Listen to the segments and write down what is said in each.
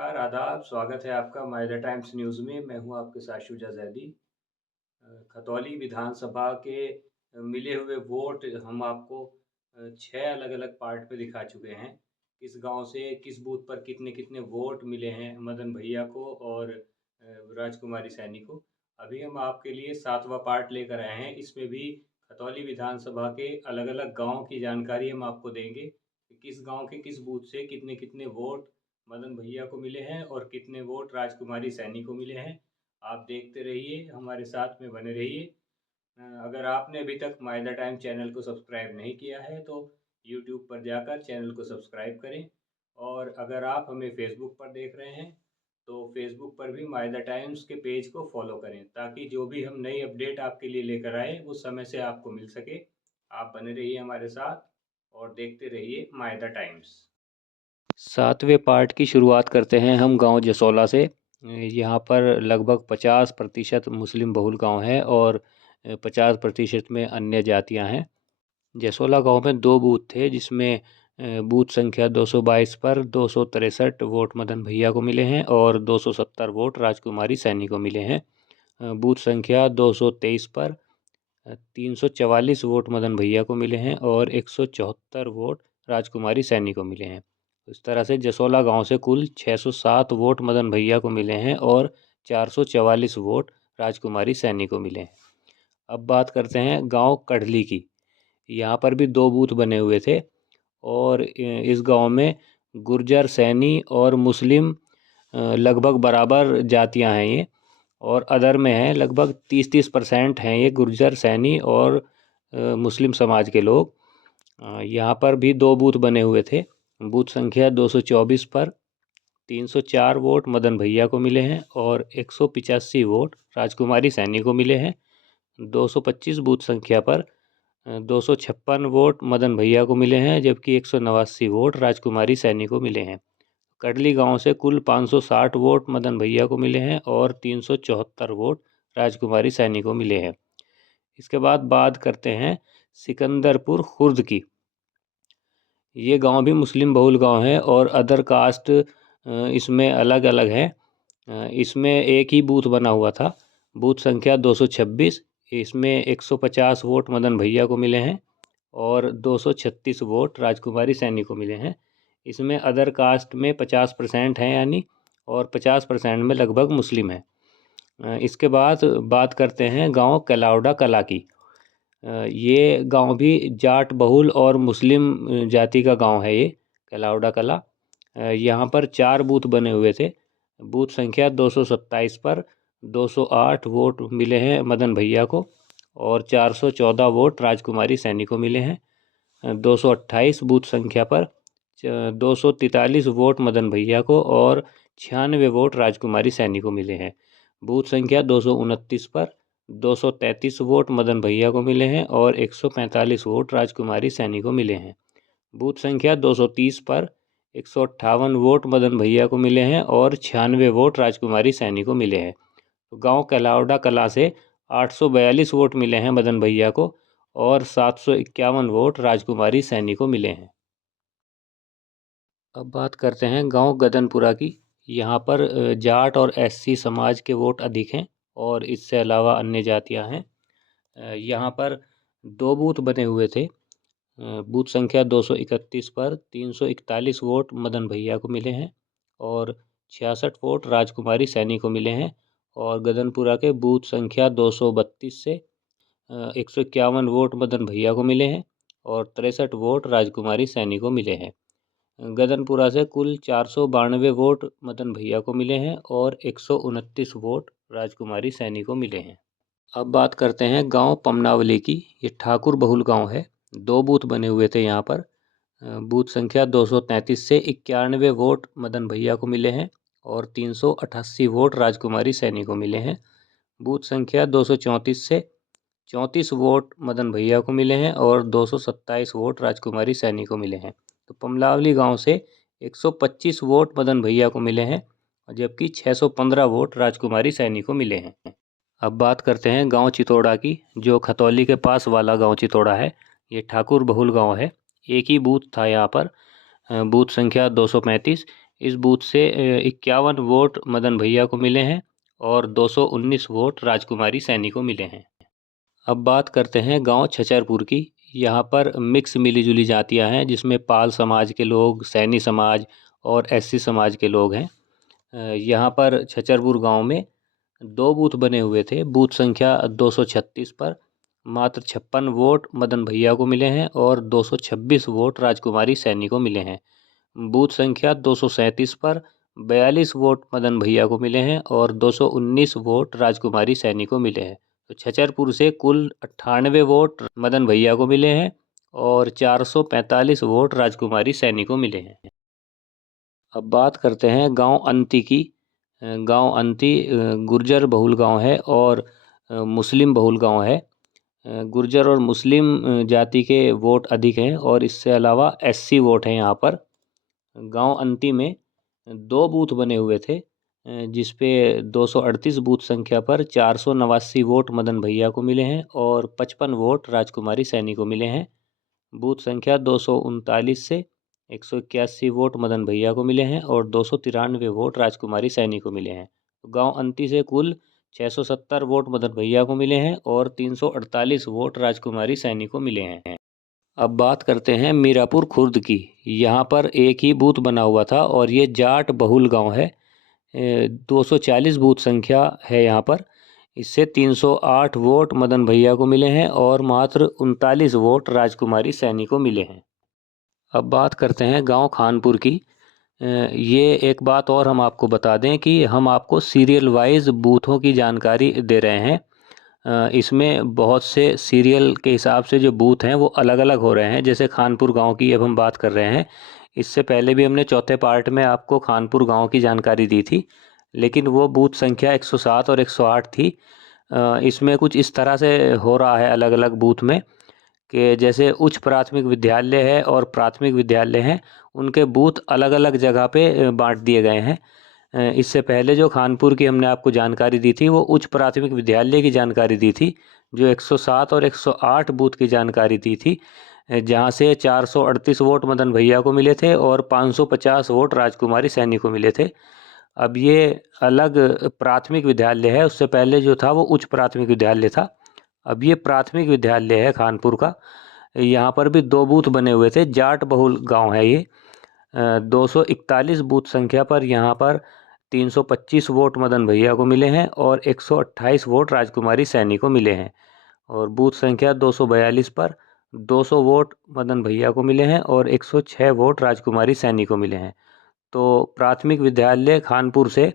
नमस्कार, आदाब, स्वागत है आपका माय द टाइम्स न्यूज़ में। मैं हूँ आपके साथ शुजा ज़ैदी। खतौली विधानसभा के मिले हुए वोट हम आपको 6 अलग-अलग पार्ट पे दिखा चुके हैं। किस गाँव से किस बूथ पर कितने-कितने वोट मिले हैं मदन भैया को और राजकुमारी सैनी को। अभी हम आपके लिए 7वाँ पार्ट लेकर आए हैं। इसमें भी खतौली विधानसभा के अलग-अलग गाँव की जानकारी हम आपको देंगे कि किस गाँव के किस बूथ से कितने-कितने वोट मदन भैया को मिले हैं और कितने वोट राजकुमारी सैनी को मिले हैं। आप देखते रहिए, हमारे साथ में बने रहिए। अगर आपने अभी तक माय द टाइम चैनल को सब्सक्राइब नहीं किया है तो यूट्यूब पर जाकर चैनल को सब्सक्राइब करें और अगर आप हमें फेसबुक पर देख रहे हैं तो फेसबुक पर भी माय द टाइम्स के पेज को फॉलो करें ताकि जो भी हम नई अपडेट आपके लिए लेकर आए वो समय से आपको मिल सके। आप बने रहिए हमारे साथ और देखते रहिए माय द टाइम्स। 7वें पार्ट की शुरुआत करते हैं हम गांव जसोला से। यहाँ पर लगभग 50% मुस्लिम बहुल गांव है और 50% में अन्य जातियां हैं। जसोला गांव में 2 बूथ थे जिसमें बूथ संख्या 222 पर 263 वोट मदन भैया को मिले हैं और 270 वोट राजकुमारी सैनी को मिले हैं। बूथ संख्या 223 पर 344 वोट मदन भैया को मिले हैं और 174 वोट राजकुमारी सैनी को मिले हैं। इस तरह से जसोला गांव से कुल 607 वोट मदन भैया को मिले हैं और 444 वोट राजकुमारी सैनी को मिले हैं। अब बात करते हैं गांव कढ़ली की। यहाँ पर भी 2 बूथ बने हुए थे और इस गांव में गुर्जर सैनी और मुस्लिम लगभग बराबर जातियां हैं ये, और अदर में हैं लगभग 30% हैं ये गुर्जर सैनी और मुस्लिम समाज के लोग। यहाँ पर भी 2 बूथ बने हुए थे। बूथ संख्या 224 पर 304 वोट मदन भैया को मिले हैं और 185 वोट राजकुमारी सैनी को मिले हैं। 225 बूथ संख्या पर 256 वोट मदन भैया को मिले हैं जबकि 189 वोट राजकुमारी सैनी को मिले हैं। कड़ली गांव से कुल 560 वोट मदन भैया को मिले हैं और 374 वोट राजकुमारी सैनी को मिले हैं। इसके बाद बात करते हैं सिकंदरपुर खुर्द की। ये गांव भी मुस्लिम बहुल गांव है और अदर कास्ट इसमें अलग अलग है। इसमें एक ही बूथ बना हुआ था। बूथ संख्या 226, इसमें 150 वोट मदन भैया को मिले हैं और 236 वोट राजकुमारी सैनी को मिले हैं। इसमें अदर कास्ट में 50% हैं यानी, और 50% में लगभग मुस्लिम हैं। इसके बाद बात करते हैं गांव कलाउडा कला की। ये गांव भी जाट बहुल और मुस्लिम जाति का गांव है ये कलाउडा कला। यहाँ पर 4 बूथ बने हुए थे। बूथ संख्या 227 पर 208 वोट मिले हैं मदन भैया को और 414 वोट राजकुमारी सैनी को मिले हैं। 228 बूथ संख्या पर 243 वोट मदन भैया को और 96 वोट राजकुमारी सैनी को मिले हैं। बूथ संख्या 229 पर 233 वोट मदन भैया को मिले हैं और 145 वोट राजकुमारी सैनी को मिले हैं। बूथ संख्या 230 पर 158 वोट मदन भैया को मिले हैं और 96 वोट राजकुमारी सैनी को मिले हैं। तो गांव कलाउडा कला से 842 वोट मिले हैं मदन भैया को और 751 वोट राजकुमारी सैनी को मिले हैं। अब बात करते हैं गांव गदनपुरा की। यहाँ पर जाट और एससी समाज के वोट अधिक हैं और इससे अलावा अन्य जातियाँ हैं। यहाँ पर 2 बूथ बने हुए थे। बूथ संख्या 231 पर 341 वोट मदन भैया को मिले हैं और 66 वोट राजकुमारी सैनी को मिले हैं। और गदनपुरा के बूथ संख्या 232 से 151 वोट मदन भैया को मिले हैं और 63 वोट राजकुमारी सैनी को मिले हैं। गदनपुरा से कुल 492 वोट मदन भैया को मिले हैं और 129 वोट राजकुमारी सैनी को मिले हैं। अब बात करते हैं गांव पमनावली की। ये ठाकुर बहुल गांव है। 2 बूथ बने हुए थे यहाँ पर। बूथ संख्या 233 से 91 वोट मदन भैया को मिले हैं और 388 वोट राजकुमारी सैनी को मिले हैं। बूथ संख्या 234 से 34 वोट मदन भैया को मिले हैं और 227 वोट राजकुमारी सैनी को मिले हैं। तो पमलावली गांव से 125 वोट मदन भैया को मिले हैं जबकि 615 वोट राजकुमारी सैनी को मिले हैं। अब बात करते हैं गांव चितौड़ा की, जो खतौली के पास वाला गांव चितौड़ा है। ये ठाकुर बहुल गांव है। एक ही बूथ था यहाँ पर। बूथ संख्या 235, इस बूथ से 51 वोट मदन भैया को मिले हैं और 219 वोट राजकुमारी सैनी को मिले हैं। अब बात करते हैं गांव छचरपुर की। यहाँ पर मिक्स मिली-जुली जातियाँ हैं, जिसमें पाल समाज के लोग, सैनी समाज और एससी समाज के लोग हैं। यहाँ पर छचरपुर गांव में 2 बूथ बने हुए थे। बूथ संख्या 236 पर मात्र 56 वोट मदन भैया को मिले हैं और 226 वोट राजकुमारी सैनी को मिले हैं। बूथ संख्या 237 पर 42 वोट मदन भैया को मिले हैं और 219 वोट राजकुमारी सैनी को मिले हैं। तो छचरपुर से कुल 98 वोट मदन भैया को मिले हैं और 445 वोट राजकुमारी सैनी को मिले हैं। अब बात करते हैं गांव अंती की। गांव अंती गुर्जर बहुल गांव है और मुस्लिम बहुल गांव है। गुर्जर और मुस्लिम जाति के वोट अधिक हैं और इससे अलावा एससी वोट हैं यहाँ पर। गांव अंती में 2 बूथ बने हुए थे, जिस पे 238 बूथ संख्या पर 489 वोट मदन भैया को मिले हैं और 55 वोट राजकुमारी सैनी को मिले हैं। बूथ संख्या 239 से 181 वोट मदन भैया को मिले हैं और 293 वोट राजकुमारी सैनी को मिले हैं। गांव अंती से कुल 670 वोट मदन भैया को मिले हैं और 348 वोट राजकुमारी सैनी को मिले हैं। अब बात करते हैं मीरापुर खुर्द की। यहाँ पर एक ही बूथ बना हुआ था और ये जाट बहुल गांव है। 240 बूथ संख्या है यहाँ पर। इससे 308 वोट मदन भैया को मिले हैं और मात्र 39 वोट राजकुमारी सैनी को मिले हैं। अब बात करते हैं गांव खानपुर की। ये एक बात और हम आपको बता दें कि हम आपको सीरियल वाइज बूथों की जानकारी दे रहे हैं। इसमें बहुत से सीरियल के हिसाब से जो बूथ हैं वो अलग अलग हो रहे हैं। जैसे खानपुर गांव की अब हम बात कर रहे हैं। इससे पहले भी हमने चौथे पार्ट में आपको खानपुर गांव की जानकारी दी थी, लेकिन वो बूथ संख्या 107 और 108 थी। इसमें कुछ इस तरह से हो रहा है अलग अलग बूथ में कि जैसे उच्च प्राथमिक विद्यालय है और प्राथमिक विद्यालय हैं, उनके बूथ अलग अलग जगह पे बांट दिए गए हैं। इससे पहले जो खानपुर की हमने आपको जानकारी दी थी वो उच्च प्राथमिक विद्यालय की जानकारी दी थी, जो 107 और 108 बूथ की जानकारी दी थी, जहां से 438 वोट मदन भैया को मिले थे और 550 वोट राजकुमारी सैनी को मिले थे। अब ये अलग प्राथमिक विद्यालय है, उससे पहले जो था वो उच्च प्राथमिक विद्यालय था। अब ये प्राथमिक विद्यालय है खानपुर का। यहाँ पर भी 2 बूथ बने हुए थे। जाट बहुल गांव है ये। 241 बूथ संख्या पर यहाँ पर 325 वोट मदन भैया को मिले हैं और 128 वोट राजकुमारी सैनी को मिले हैं। और बूथ संख्या 242 पर 200 वोट मदन भैया को मिले हैं और 106 वोट राजकुमारी सैनी को मिले हैं। तो प्राथमिक विद्यालय खानपुर से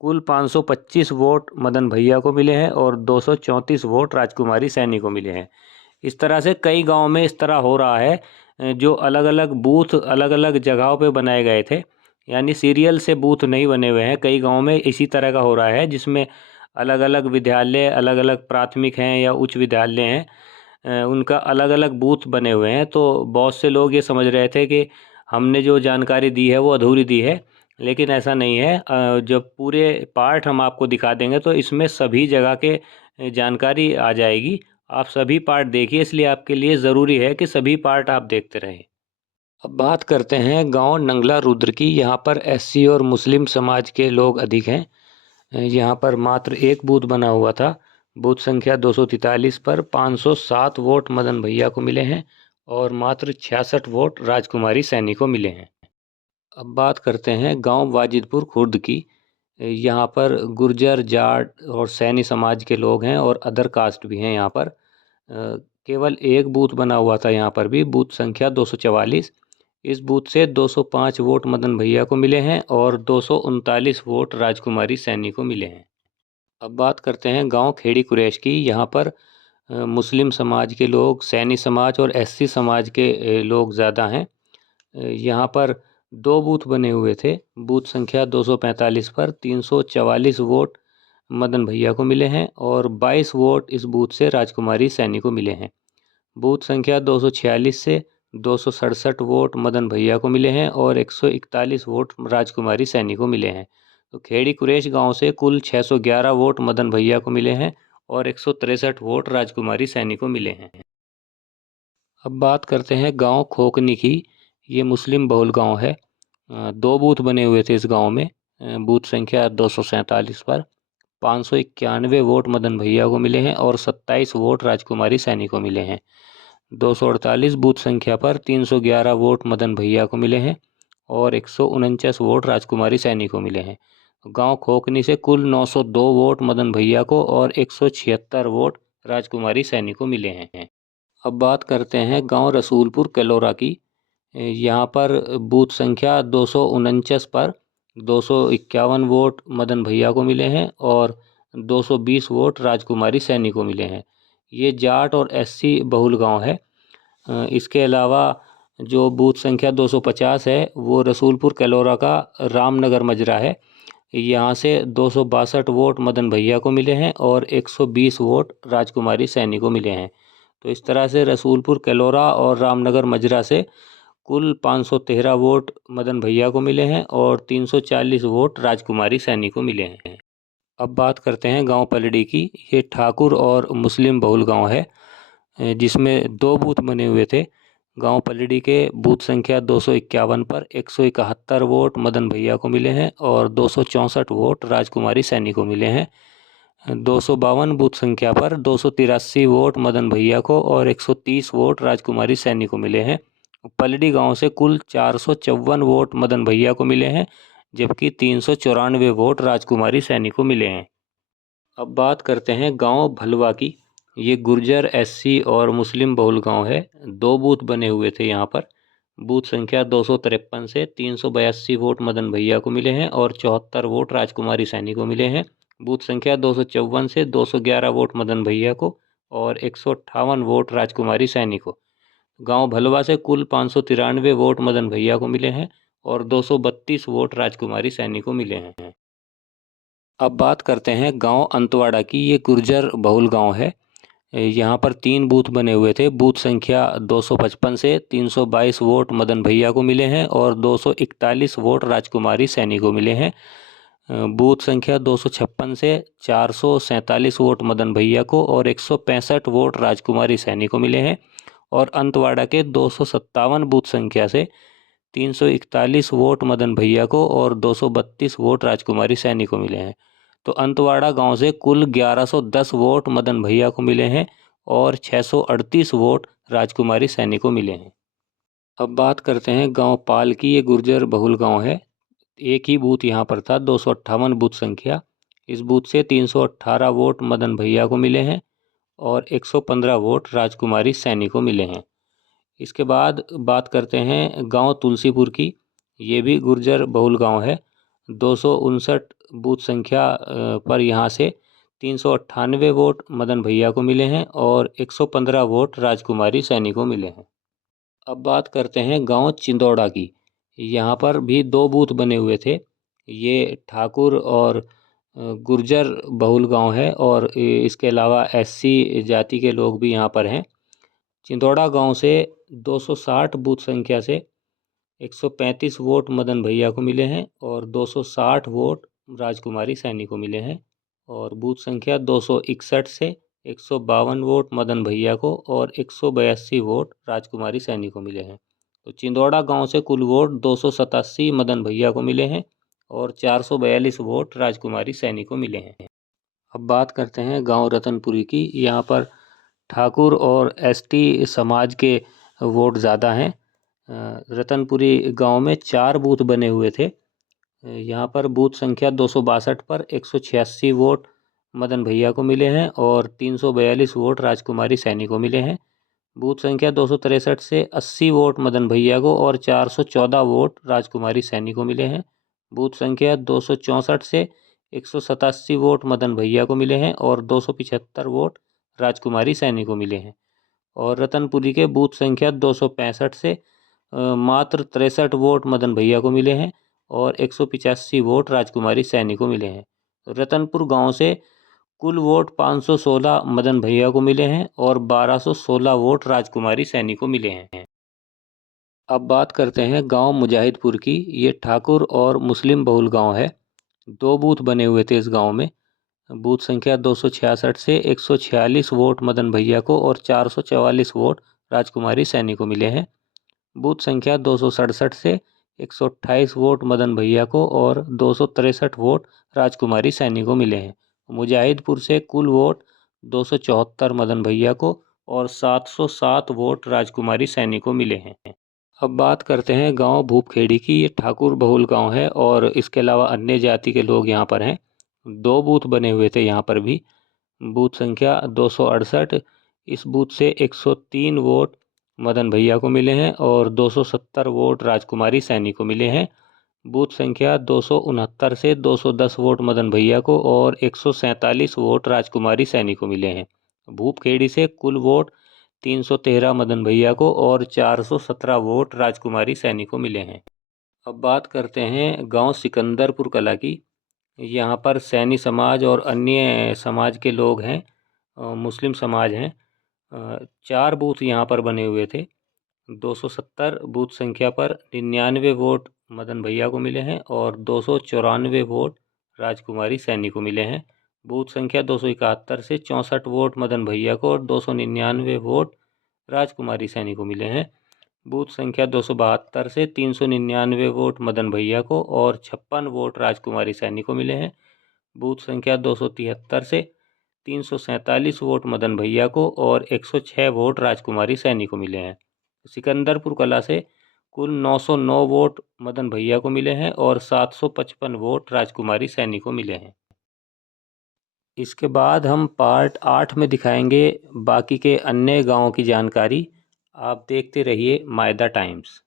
कुल 525 वोट मदन भैया को मिले हैं और 234 वोट राजकुमारी सैनी को मिले हैं। इस तरह से कई गांव में इस तरह हो रहा है, जो अलग अलग बूथ अलग अलग जगहों पे बनाए गए थे, यानी सीरियल से बूथ नहीं बने हुए हैं। कई गांव में इसी तरह का हो रहा है, जिसमें अलग अलग विद्यालय अलग अलग प्राथमिक हैं या उच्च विद्यालय हैं, उनका अलग अलग बूथ बने हुए हैं। तो बहुत से लोग ये समझ रहे थे कि हमने जो जानकारी दी है वो अधूरी दी है, लेकिन ऐसा नहीं है। जब पूरे पार्ट हम आपको दिखा देंगे तो इसमें सभी जगह के जानकारी आ जाएगी। आप सभी पार्ट देखिए, इसलिए आपके लिए ज़रूरी है कि सभी पार्ट आप देखते रहें। अब बात करते हैं गांव नंगला रुद्र की। यहाँ पर एससी और मुस्लिम समाज के लोग अधिक हैं। यहाँ पर मात्र एक बूथ बना हुआ था। बूथ संख्या 243 पर 507 वोट मदन भैया को मिले हैं और मात्र 66 वोट राजकुमारी सैनी को मिले हैं। अब बात करते हैं गांव वाजिदपुर खुर्द की। यहाँ पर गुर्जर, जाट और सैनी समाज के लोग हैं और अदर कास्ट भी हैं यहाँ पर। केवल एक बूथ बना हुआ था यहाँ पर भी, बूथ संख्या 244। इस बूथ से 205 वोट मदन भैया को मिले हैं और 239 वोट राजकुमारी सैनी को मिले हैं। अब बात करते हैं गांव खेड़ी कुरैश की। यहाँ पर मुस्लिम समाज के लोग, सैनी समाज और एससी समाज के लोग ज़्यादा हैं। यहाँ पर 2 बूथ बने हुए थे। बूथ संख्या 245 पर 344 वोट मदन भैया को मिले हैं और 22 वोट इस बूथ से राजकुमारी सैनी को मिले हैं। बूथ संख्या 246 से 267 वोट मदन भैया को मिले हैं और 141 वोट राजकुमारी सैनी को मिले हैं। तो खेड़ी कुरैश गांव से कुल 611 वोट मदन भैया को मिले हैं और 163 वोट राजकुमारी सैनी को मिले हैं। अब बात करते हैं गांव खोकनी की। ये मुस्लिम बहुल गांव है। दो बूथ बने हुए थे इस गांव में। बूथ संख्या 247 पर 591 वोट मदन भैया को मिले हैं और 27 वोट राजकुमारी सैनी को मिले हैं। 248 बूथ संख्या पर 311 वोट मदन भैया को मिले हैं और 149 वोट राजकुमारी सैनी को मिले हैं। गांव खोखनी से कुल 902 वोट मदन भैया को और 176 वोट राजकुमारी सैनी को मिले हैं। अब बात करते हैं गांव रसूलपुर कलोरा की। यहाँ पर बूथ संख्या 249 पर 251 वोट मदन भैया को मिले हैं और 220 वोट राजकुमारी सैनी को मिले हैं। ये जाट और एससी बहुल गांव है। इसके अलावा जो बूथ संख्या 250 है वो रसूलपुर कलोरा का रामनगर मजरा है। यहाँ से 262 वोट मदन भैया को मिले हैं और 120 वोट राजकुमारी सैनी को मिले हैं। तो इस तरह से रसूलपुर कलोरा और रामनगर मजरा से कुल 513 वोट मदन भैया को मिले हैं और 340 वोट राजकुमारी सैनी को मिले हैं। अब बात करते हैं गांव पलड़ी की। ये ठाकुर और मुस्लिम बहुल गांव है, जिसमें दो बूथ बने हुए थे। गांव पलड़ी के बूथ संख्या 251 पर 171 वोट मदन भैया को मिले हैं और 264 वोट राजकुमारी सैनी को मिले हैं। 252 बूथ संख्या पर 283 वोट मदन भैया को और 130 वोट राजकुमारी सैनी को मिले हैं। पलड़ी गांव से कुल 454 वोट मदन भैया को मिले हैं, जबकि 394 वोट राजकुमारी सैनी को मिले हैं। अब बात करते हैं गांव भलवा की। ये गुर्जर, एससी और मुस्लिम बहुल गांव है। दो बूथ बने हुए थे यहाँ पर। बूथ संख्या 253 से 382 वोट मदन भैया को मिले हैं और 74 वोट राजकुमारी सैनी को मिले हैं। बूथ संख्या 254 से 211 वोट मदन भैया को और 158 वोट राजकुमारी सैनी को। गांव भलवा से कुल 593 वोट मदन भैया को मिले हैं और 232 वोट राजकुमारी सैनी को मिले हैं। अब बात करते हैं गांव अंतवाड़ा की। ये गुर्जर बहुल गांव है। यहाँ पर 3 बूथ बने हुए थे। बूथ संख्या 255 से 322 वोट मदन भैया को मिले हैं और 241 वोट राजकुमारी सैनी को मिले हैं। बूथ संख्या 256 से 447 वोट मदन भैया को और 165 वोट राजकुमारी सैनी को मिले हैं। और अंतवाड़ा के 257 बूथ संख्या से 341 वोट मदन भैया को और 232 वोट राजकुमारी सैनी को मिले हैं। तो अंतवाड़ा गांव से कुल 1110 वोट मदन भैया को मिले हैं और 638 वोट राजकुमारी सैनी को मिले हैं। अब बात करते हैं गांव पाल की। ये गुर्जर बहुल गांव है। एक ही बूथ यहाँ पर था, 258 बूथ संख्या। इस बूथ से 318 वोट मदन भैया को मिले हैं और 115 वोट राजकुमारी सैनी को मिले हैं। इसके बाद बात करते हैं गांव तुलसीपुर की। ये भी गुर्जर बहुल गांव है। 259 बूथ संख्या पर यहाँ से 398 वोट मदन भैया को मिले हैं और 115 वोट राजकुमारी सैनी को मिले हैं। अब बात करते हैं गांव चिंदौड़ा की। यहाँ पर भी 2 बूथ बने हुए थे। ये ठाकुर और गुर्जर बहुल गांव है और इसके अलावा एससी जाति के लोग भी यहाँ पर हैं। चिंदौड़ा गांव से 260 बूथ संख्या से 135 वोट मदन भैया को मिले हैं और 260 वोट राजकुमारी सैनी को मिले हैं। और बूथ संख्या 261 से 152 वोट मदन भैया को और 182 वोट राजकुमारी सैनी को मिले हैं। तो चिंदौड़ा गांव से कुल वोट 287 मदन भैया को मिले हैं और 442 वोट राजकुमारी सैनी को मिले हैं। अब बात करते हैं गांव रतनपुरी की। यहाँ पर ठाकुर और एसटी समाज के वोट ज़्यादा हैं। रतनपुरी गांव में 4 बूथ बने हुए थे। यहाँ पर बूथ संख्या 262 पर 186 वोट मदन भैया को मिले हैं और 342 वोट राजकुमारी सैनी को मिले हैं। बूथ संख्या 263 से 80 वोट मदन भैया को और 414 वोट राजकुमारी सैनी को मिले हैं। बूथ संख्या 264 से 187 वोट मदन भैया को मिले हैं और 275 वोट राजकुमारी सैनी को मिले हैं। और रतनपुरी के बूथ संख्या 265 से मात्र 63 वोट मदन भैया को मिले हैं और 185 वोट राजकुमारी सैनी को मिले हैं। रतनपुर गांव से कुल वोट 516 मदन भैया को मिले हैं और 1216 वोट राजकुमारी सैनी को मिले हैं। अब बात करते हैं गांव मुजाहिदपुर की। ये ठाकुर और मुस्लिम बहुल गांव है। 2 बूथ बने हुए थे इस गांव में। बूथ संख्या 266 से 146 वोट मदन भैया को और 444 वोट राजकुमारी सैनी को मिले हैं। बूथ संख्या 267 से 128 वोट मदन भैया को और 263 वोट राजकुमारी सैनी को मिले हैं। मुजाहिदपुर से कुल वोट 274 मदन भैया को और 707 वोट राजकुमारी सैनी को मिले हैं। अब बात करते हैं गांव भूपखेड़ी की। ये ठाकुर बहुल गांव है और इसके अलावा अन्य जाति के लोग यहाँ पर हैं। 2 बूथ बने हुए थे यहाँ पर भी। बूथ संख्या 268, इस बूथ से 103 वोट मदन भैया को मिले हैं और 270 वोट राजकुमारी सैनी को मिले हैं। बूथ संख्या 269 से 210 वोट मदन भैया को और 147 वोट राजकुमारी सैनी को मिले हैं। भूपखेड़ी से कुल वोट 313 मदन भैया को और 417 वोट राजकुमारी सैनी को मिले हैं। अब बात करते हैं गांव सिकंदरपुर कला की। यहाँ पर सैनी समाज और अन्य समाज के लोग हैं, मुस्लिम समाज हैं। 4 बूथ यहाँ पर बने हुए थे। 270 बूथ संख्या पर 99 वोट मदन भैया को मिले हैं और 294 वोट राजकुमारी सैनी को मिले हैं। बूथ संख्या 271 से 64 वोट मदन भैया को और 299 वोट राजकुमारी सैनी को मिले हैं। बूथ संख्या 272 से 399 वोट मदन भैया को और 56 वोट राजकुमारी सैनी को मिले हैं। बूथ संख्या 273 से 347 वोट मदन भैया को और 106 वोट राजकुमारी सैनी को मिले हैं। सिकंदरपुर कला से कुल 909 वोट मदन भैया को मिले हैं और 755 वोट राजकुमारी सैनी को मिले हैं। इसके बाद हम पार्ट 8 में दिखाएंगे बाकी के अन्य गांवों की जानकारी। आप देखते रहिए मायदा टाइम्स।